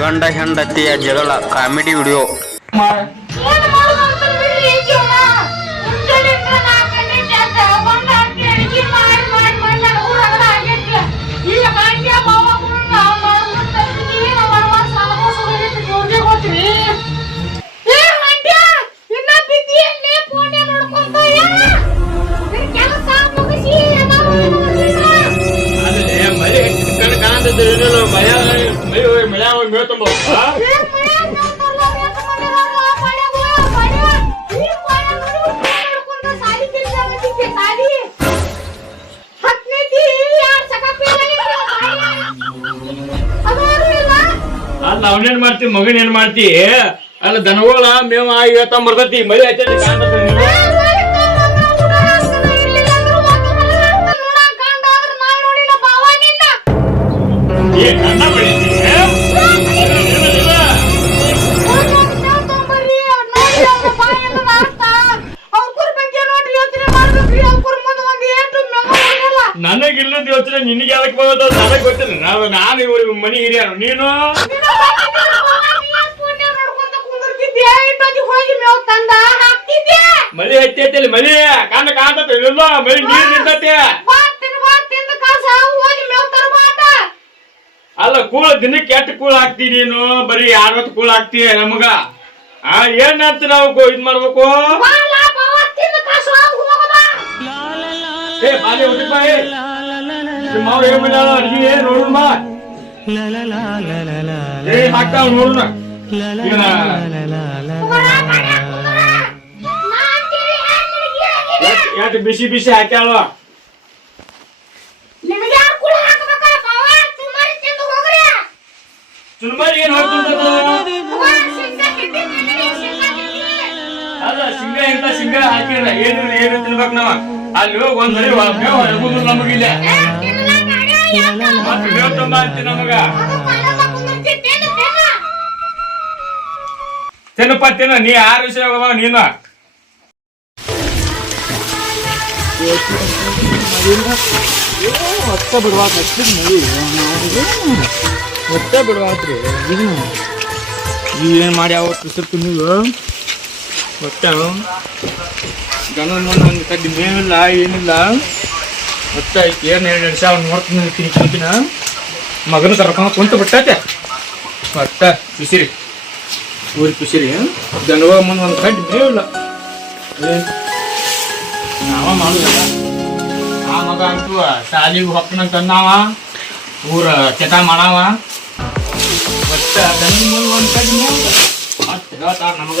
ಗಂಡ ಹೆಂಡತಿಯ ಜಗಳ ಕಾಮಿಡಿ ವಿಡಿಯೋ. ಅಲ್ಲ ಅವನೇನ್ ಮಾಡ್ತಿ? ಮಗನ್ ಏನ್ ಮಾಡ್ತಿ? ಅಲ್ಲ ದನಗೋಳ ಮೇವ ಇವತ್ತ ಮರ್ತತಿ ಹತ್ತೈತಿ ಕಾಣ್ತೈತಿ ಏ, ಕಣ್ಣ ಮಗ ನನಗಿಲ್ಲದ ಯೋಚನೆ ನಿನಗೆ ಯಾಕೆ ಬರೋದು ನನಗೆ ಗೊತ್ತಿಲ್ಲ. ನಾವು ನಾನು ಇವ್ರಿಗೆ ಮನಿ ಹಿರಿಯನು. ನೀನು. ಮಳಿ ಹತ್ತೈತಿ ಮಳಿ ಕಾಣ ಕಾಣ್ತೈತಿ. ಇಲ್ಲ ಮಳಿ ನೀರ್ ನಿಂತೈತಿ. ಅಲ್ಲ ಕೂಳ ದಿನಕ್ಕೆ ಕೆಟ್ಟ ಕೂಳ ಹಾಕ್ತಿ ನೀನು? ಬರೀ ಅರವತ್ತು ಕೂಳ ಹಾಕ್ತಿ ನಮಗ. ಆ ಏನ್ ಅಂತ ನಾವು ಇದ್ ಮಾಡ್ಬೇಕು. ಏ ಬಾಲಿ ಹೋಗಿ ಅಡ್ಗಿ ಏನ್ ಏನಾಗಿದೆ? ಬಿಸಿ ಬಿಸಿ ಹಾಕ್ಯಾಳ. ಚುನ್ಮರಿ ಏನ್ ಕಿತ್ತಿ. ಅದ ಶೇಂಗ ಇಂತ ಏನಿಲ್ಲ ಏನು ತಿನ್ಬೇಕು ನಾವ ಅಲ್ಲಿ ಹೋಗಿ ಒಂದ್ ಸರಿ ಮೇವ್ ನಮಗಿಲ್ಲ ತಿನ್ನಪ್ಪ ತಿನ್ನ ನೀ ಯಾರ ವಿಷಯ ಹೋಗವ ನೀನು? ಒತ್ತ ಬಿಡುವಾಗ ಒತ್ತ ಬಿಡುವಾತ್ರಿ ಏನು ಮಾಡಿ ಯಾವತ್ತು ಹೆಸರು ನೀವು ಮುಂದೆ ಒಂದು ಕಡ್ಡಿ ಮೇವಿಲ್ಲ ಏನಿಲ್ಲ. ಒತ್ತ ಏನು ಎರಡು ನಿಮಿಷ ಸಾವಿರ ನೋಡ್ತೀನಿ ಮಗನ ಕರ್ಕೊಂಡು ಕುಂತು ಬಿಟ್ಟೈತೆ. ಮತ್ತೆ ಬಿಸಿರಿ ಊರಿ ಬಿಸಿರಿ ಗಂಡವ ಮುಂದೆ ಒಂದು ಕಡ್ಡಿ ಮೇವಿಲ್ಲ ಇಲ್ಲ. ನಾವ ಮಾಡುದಲ್ಲ. ಆ ಮಗ ಅಂತೂ ಶಾಲಿಗೆ ಹೊಕ್ಕನಂತ ನಾವ ಊರ ಕೆಟ ಮಾಡಾವ. ಮತ್ತೆ ಗಂಡ ಮುಂದೆ ಒಂದು ಕಡ್ಡಿ ಮತ್ತೆ ಹೇಳ್ತಾರ ನಮಗ.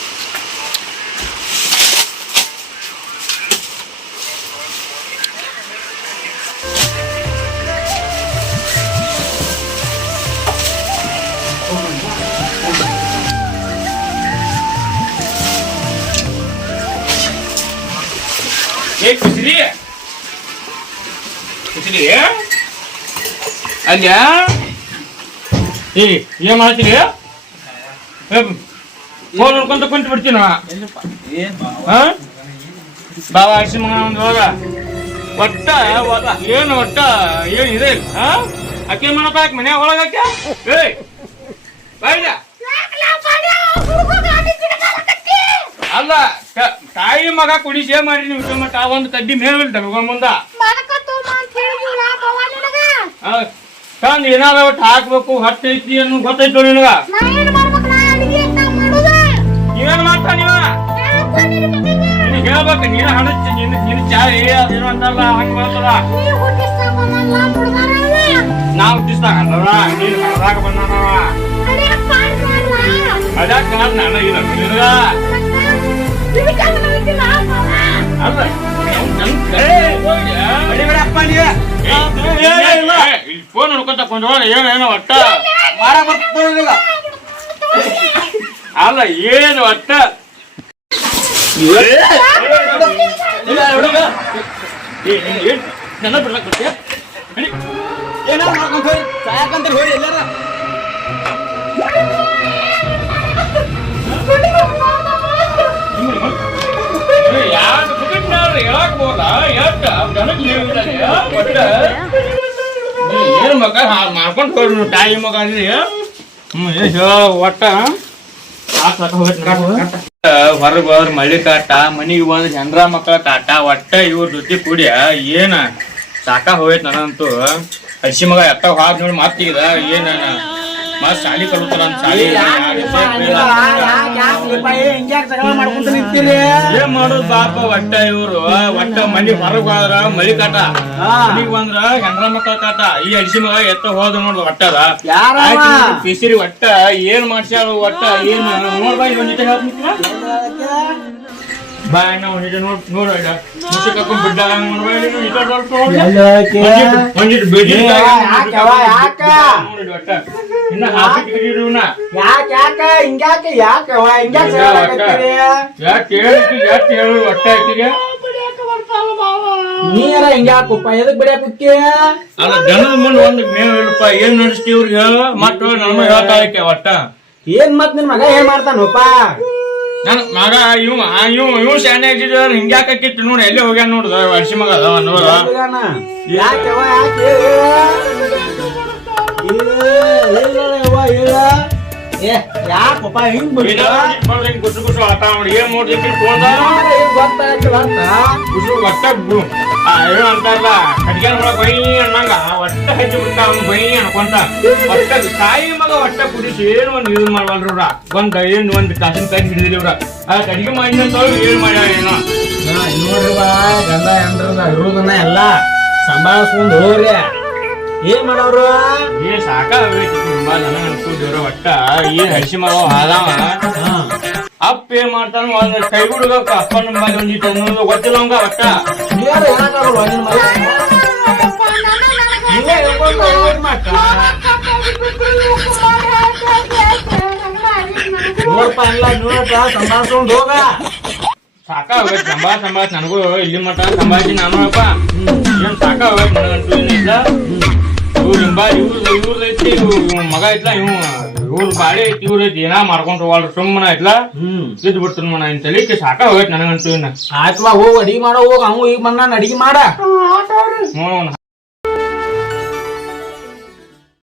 ಏ ಖುಷಿರಿ ಖುಷಿರಿ ಅಲ್ಯ ಏ ಏನ್ ಮಾಡ್ತೀರಿ ಫೋನ್ ನೋಡ್ಕೊಂತ ಕುಂತು ಬಿಡ್ತೀನ ಬಾವ ಅರ್ಸಿ ಮಗ ಒಂದು ಹೋಗ ಒಟ್ಟ ಒ- ಏನು ಒಟ್ಟ ಏನು ಇದೆ ಇಲ್ಲ ಹಾ ಅಕ್ಕಿ ಮಾಡಪ್ಪ ಯಾಕೆ ಮನ್ಯಾಗ ಒಳಗಾಕ್ಯ ಏಯ್ ಬಾಯ್ದ ಯಾಕ್ಲಾ ಬಾಡ್ಯ, ಹುಡ್ಗ ಗಾಡಿ ತಿರ್ಗಾಡಕತ್ತಿ? ಅಲ್ಲ ತ- ತಾಯಿ ಮಗ ಕುಡಿಸಿ ಏನ್ ಮಾಡಿ ನೀವು ಆ ಒಂದು ಕಡ್ಡಿ ಮೇಲೆ ತಗೋ ಮುಂದ? ತಂದ್ ಏನಾರ ಒಟ್ಟು ಹಾಕ್ಬೇಕು ಹೊಟ್ಟೈತಿ ಅನ್ನೋ ಗೊತ್ತೈತು ನಿನಗ? ನೀವೇನ್ ಮಾಡ್ತಾ ನೀವ ನಿನ್. ನೀನ್ ಹೇಳ್ಬೇಕು ನೀನ ಹಣಚ್ಚಿ ನಿನ್ ನಿನ್ ಚಾ ಏನು ಅದೇನೋ ಅಂತಾರಲ್ಲ ಹಂಗ ಬರ್ತದ. ನಾವ್ ಹುಟ್ಟಿಸ್ದಾಗಲ್ಲವ ನೀನ್ ಹಣದಾಗ ಬಂದಾನವ? ಅದ್ಯಾಕ ಅಣ್ಣ ಇಲ್ಲ ನಿನಗ ಫೋನ್ ನೋಡ್ಕೊಂತ ಕೊಂಡು ಏನ ಏನೋ ಒಟ್ಟ ಅಲ್ಲ ಏನು ಒಟ್ಟ ನನ್ನ ಬಿಡ್ಲಕ್ ಬರ್ತೀಯ ನಡಿ. ಏನಾರ ಮಾಡ್ಕೊಂಡ್ ಹೋಗಿ ಸಾಯಕಂತ ಹೇಳಿ ಎಲ್ಲಾರ ಏನ್ ಮಗ? ಮಾಡ್ಕೊಂಡು ನೀವು ತಾಯಿ ಮಗ ಒಟ್ಟ. ಹೊರಗೆ ಹೋದ್ರ ಮಳಿ ಕಾಟ, ಮನಿಗೆ ಬಂದ್ರ ಜನರ ಮಕ್ಕಳ ಕಾಟ, ಒಟ್ಟ ಇವ್ರ ಜೊತೆ ಕೂಡಿ ಏನ ಸಾಕ ಹೋಯ್ತು ನನಂತೂ ಹಸಿ ಮಗ ಎತ್ತ ಹಾದ್ ನೋಡಿ ಮಾತೀಗ ಏನ? ಮತ್ ಶಾಲಿ ಕಳುತ್ತಾರ ಶಾಲಿ. ಏನ್ ಮಾಡೋದು ಪಾಪ ಒಟ್ಟ ಇವ್ರು. ಒಟ್ಟ ಮನಿ ಹೊರಗ್ ಹೋದ್ರ ಮಳಿ ಕಾಟ. ಮನಿಗ್ ಬಂದ್ರ ಹೆಂಡ್ರ ಮಕ್ಕಳ ಕಾಟ. ಈ ಅಡಿಸಿ ಮಗ ಎತ್ತ ಹೋದ ನೋಡ್ದು ಒಟ್ಟದ ಕಿಸಿರಿ ಒಟ್ಟ ಏನ್ ಮಾಡ್ಸ್ಯಾರ ಒಟ್ಟ ಏನ್ ನೋಡ್ಬಾ ಒಂದ್ ಜೊತೆ ಬಾ ಇನ್ನ ಒಂದ್ ಜೊತೆ ನೋಡ್ ನೋಡ ಮುಸಿ ಕರ್ಕೊಂಡ್ ಬಿಡ್ಡ. ಒಂದಿಟ್ಟು ಬೇಡಿ ನೋಡಿ ಒಟ್ಟ ಇನ್ನ ಹಾಕಿ ಯಾಕ ಯಾಕ ಹಿಂಗ್ಯಾಕ ಹಿಂಗ್ಯಾಕ? ಯಾಕೆ ಹೇಳಿ ಯಾಕೆ ಹೇಳು ಒಟ್ಟ ಹಾಕಿಗೆ ನೀರ ಹಿಂಗ್ಯಾಕಪ್ಪ ಎದಕ್ ಬಿಡ್ಯಾಕ ಕುಕ್ಕಿ ಅಲ್ಲ ಜನದ ಮುಂದೆ ಒಂದು ಮೇವ್ ಇಲ್ಲಪ್ಪ ಏನ್ ನಡೆಸ್ತಿ ಇವ್ರಿಗೆ ಹೇಳು ಮತ್ತೆ ನಮ್ಮ ಐತೆ ಒಟ್ಟ. ಏನ್ ಮತ್ ನಿನ್ ಮಗ ಏನ್ ಮಾಡ್ತಾನಪ್ಪ ನನ್ ಮಗ ಇವ್ ಇವ್ ಇವ್ ಶಾನೆ ಆಗಿದ್ರ ಹಿಂಗ್ಯಾಕಿತ್ತು ನೋಡಿ ಎಲ್ಲಿ ಹೋಗ್ಯಾನ ನೋಡ್ದ ವರ್ಷಿ ಮಗ ಅದಾವ ನೋಡ. ಯಾಕವ ಯಾಕೆ? ಏ ಯಾಕಪ್ಪ ಹಿಂಗ್ ಬಿಡ ಗುಸು ಗುಸು ಆಟ ನೋಡಿ ಏನ್ ನೋಡ್ಲಿಕ್ಕೆ ಗೊತ್ತಾಯ್ತು ಬರ್ತಾ ಗುಸು ಒಟ್ಟ ಏನು ಅಂತಾರಲ್ಲ ಕಟ್ಗ್ಯಾನ ಒಳಗ ಅನ್ನಂಗ. ಒಟ್ಟ ಹಚ್ಚಿ ಬಿಟ್ಟ ಅವ್ನು ಬೈ ಅನ್ಕೊಂತ ಒಟ್ಟ ತಾಯಿ ಮಗ ಒಟ್ಟ ಕುದಿಸಿ ಏನು ಒಂದು ಯೂಸ್ ಮಾಡವಲ್ರಿ ಒಂದ್ ಏನ್ ಒಂದ್ ಕಾಸಿನ ಕೈ ಹಿಡಿದ್ರಿ ಇವ್ರ? ಆ ಕಟ್ಗೆ ಮಾಡಿದ ಏನ್ ಮಾಡ್ಯಾರ ಏನೋ? ನೋಡ್ರಿ ಬಾ ಗಂಡ ಹೆಂಡ್ರದ ಇರೋದನ್ನ ಎಲ್ಲ ಸಂಭಾಳಿಸ್ಕೊಂಡ್ ಹೋಗ್ರಿ. ಏನ್ ಮಾಡವ್ರು ಏ ಸಾಕಾಗೈತಿ ತುಂಬಾ ನನಗೆ ಅನ್ಕೋದಿವ್ರ ಒಟ್ಟ. ಏನ್ ಹಸಿ ಮಗ ಆದಾವ ಅಪ್ಪ ಏನ್ ಮಾಡ್ತಾನ ಒಂದ್ ಕೈ ಹುಡುಗ ಅಪ್ಪನ ಮಗ ಒಂದಿಟ್ಟು ಅನ್ನೋದು ಗೊತ್ತಿಲ್ಲ ಅವಂಗ ಒಟ್ಟ. ನೀವ್ಯಾರು ಹೇಳಕ್ಕಾಗಲ್ವಾ ನಿನ್ ಮಗ ನೀವೇ ಹೇಳ್ಕೊಂಡು ಏನ್ ಮಾಡ್ತಾ ನೋಡಪ್ಪ ಎಲ್ಲ ನೋಡಪ್ಪ ಸಂಭಾಳಿಸ್ಕೊಂಡ್ ಹೋಗ. ಸಾಕಾಗೈತಿ ಸಂಭಾಳ ಸಂಭಾಳ. ನನಗೂ ಇಲ್ಲಿ ಮಟ ಸಂಭಾಳಿಸಿ ನಾನು ಅಪ್ಪ ಏನ್ ಸಾಕಾಗೈತಿ ನನಗಂತೂ ಏನಿಲ್ಲ. ಇವ್ರ ಐತಿ ಇವ್ ಮಗ ಐತ್ಲ ಇವ್ ಇವ್ರ ಬಾಡಿ ಐತಿ ಇವ್ರ ಐತಿ ಏನಾ ಮಾಡ್ಕೊಂಡ್ ಹೋಗಲ್ರಿ ಸುಮ್ಮನ ಐತ್ಲ. ಹ್ಮ್. ಇದ್ ಬಿಡ್ತಾನ ಮನ ಇಂತ ತಲಿಕ್ಕೆ ಸಾಕಾಗೈತಿ ನನಗಂತೂ ಇನ್ನ. ಆಯ್ತವಾ ಹೋಗ್ ಅಡಿಗೆ ಮಾಡೋ ಹೋಗ ಅವ್ ಈಗ ಬಂದ ಅಡಿಗೆ ಮಾಡ. ಹ್ಞೂ